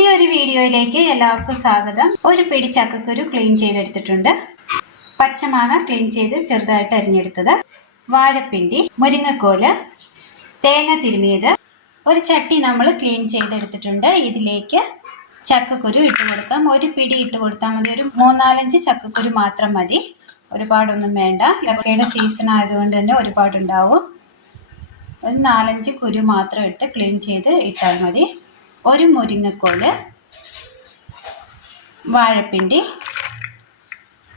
പുതിയൊരു വീഡിയോയിലേക്ക് എല്ലാവർക്കും സ്വാഗതം. ഒരു പിടി ചക്കക്കുരു ക്ലീൻ ചെയ്തെടുത്തിട്ടുണ്ട്. പച്ചമാങ്ങ ക്ലീൻ ചെയ്ത് ചെറുതായിട്ട് അരിഞ്ഞെടുത്തത്, വാഴപ്പിണ്ടി, മുരിങ്ങക്കോല്, തേങ്ങ തിരുമിയത്, ഒരു ചട്ടി നമ്മൾ ക്ലീൻ ചെയ്തെടുത്തിട്ടുണ്ട്. ഇതിലേക്ക് ചക്കക്കുരു ഇട്ട് കൊടുക്കാം. ഒരു പിടി ഇട്ട് കൊടുത്താൽ മതി. ഒരു 3-4 ചക്കക്കുരു മാത്രം മതി, ഒരുപാടൊന്നും വേണ്ട. ചക്കയുടെ സീസൺ ആയതുകൊണ്ട് തന്നെ ഒരുപാടുണ്ടാവും. ഒരു 4-5 കുരു മാത്രം ഇട്ട് ക്ലീൻ ചെയ്ത് ഇട്ടാൽ മതി. ഒരു മുരിങ്ങക്കോല്, വാഴപ്പിണ്ടി.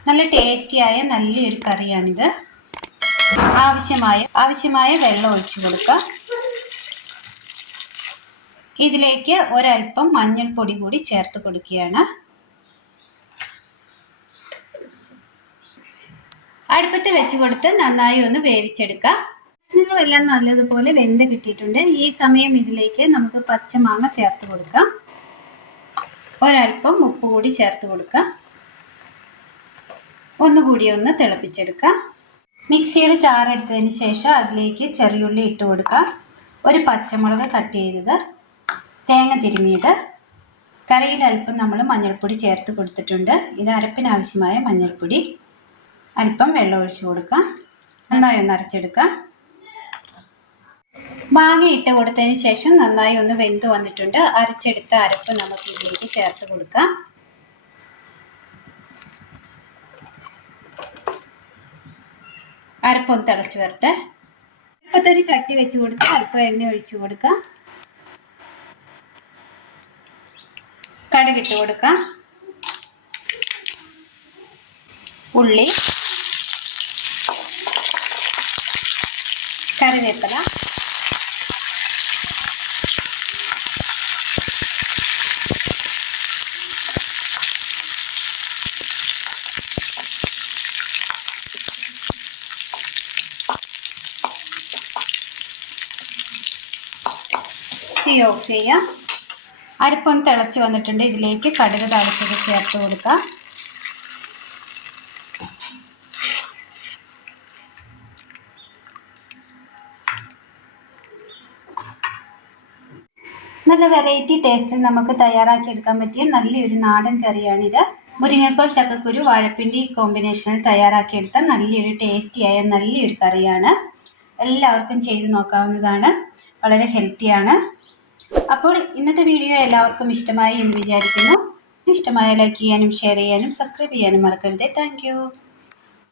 നല്ല ടേസ്റ്റിയായ നല്ലൊരു കറിയാണിത്. ആവശ്യമായ വെള്ളം ഒഴിച്ചു കൊടുക്കാം. ഇതിലേക്ക് ഒരൽപ്പം മഞ്ഞൾപ്പൊടി കൂടി ചേർത്ത് കൊടുക്കുകയാണ്. അടുപ്പത്ത് വെച്ച് കൊടുത്ത് നന്നായി ഒന്ന് വേവിച്ചെടുക്കാം. കഷ്ണങ്ങളെല്ലാം നല്ലതുപോലെ വെന്ത് കിട്ടിയിട്ടുണ്ട്. ഈ സമയം ഇതിലേക്ക് നമുക്ക് പച്ചമാങ്ങ ചേർത്ത് കൊടുക്കാം. ഒരൽപ്പം ഉപ്പ് കൂടി ചേർത്ത് കൊടുക്കാം. ഒന്നുകൂടി ഒന്ന് തിളപ്പിച്ചെടുക്കാം. മിക്സിയുടെ ചാറെടുത്തതിന് ശേഷം അതിലേക്ക് ചെറിയുള്ളി ഇട്ട് കൊടുക്കാം. ഒരു പച്ചമുളക് കട്ട് ചെയ്തത്, തേങ്ങ തിരുമിയത്, കറിയിൽ അല്പം നമ്മൾ മഞ്ഞൾപ്പൊടി ചേർത്ത് കൊടുത്തിട്ടുണ്ട്. ഇത് അരപ്പിനാവശ്യമായ മഞ്ഞൾപ്പൊടി. അല്പം വെള്ളം ഒഴിച്ച് കൊടുക്കാം. നന്നായി ഒന്ന് അരച്ചെടുക്കാം. മാങ്ങ ഇട്ട് കൊടുത്തതിന് ശേഷം നന്നായി ഒന്ന് വെന്ത് വന്നിട്ടുണ്ട്. അരച്ചെടുത്ത അരപ്പ് നമുക്ക് ഇതിലേക്ക് ചേർത്ത് കൊടുക്കാം. അരപ്പൊന്ന് തിളച്ച് വരട്ടെ. അടുപ്പത്തൊരു ചട്ടി വെച്ച് കൊടുത്ത് അല്പം എണ്ണ ഒഴിച്ചു കൊടുക്കാം. കടുകിട്ട് കൊടുക്കാം. ഉള്ളി, കറിവേപ്പില, തീ ഓഫ് ചെയ്യാം. അരപ്പൊന്ന് തിളച്ച് വന്നിട്ടുണ്ട്. ഇതിലേക്ക് കടുക് താളിച്ചത് ചേർത്ത് കൊടുക്കാം. നല്ല വെറൈറ്റി ടേസ്റ്റിൽ നമുക്ക് തയ്യാറാക്കി എടുക്കാൻ പറ്റിയ നല്ലൊരു നാടൻ കറിയാണിത്. മുരിങ്ങക്കോൽ ചക്കക്കുരു വാഴപ്പിണ്ടി കോമ്പിനേഷനിൽ തയ്യാറാക്കിയെടുത്ത നല്ലൊരു ടേസ്റ്റിയായ നല്ലൊരു കറിയാണ്. എല്ലാവർക്കും ചെയ്ത് നോക്കാവുന്നതാണ്. വളരെ ഹെൽത്തിയാണ്. അപ്പോൾ ഇന്നത്തെ വീഡിയോ എല്ലാവർക്കും ഇഷ്ടമായി എന്ന് വിചാരിക്കുന്നു. ഇഷ്ടമായ ലൈക്ക് ചെയ്യാനും ഷെയർ ചെയ്യാനും സബ്സ്ക്രൈബ് ചെയ്യാനും മറക്കരുത്. താങ്ക്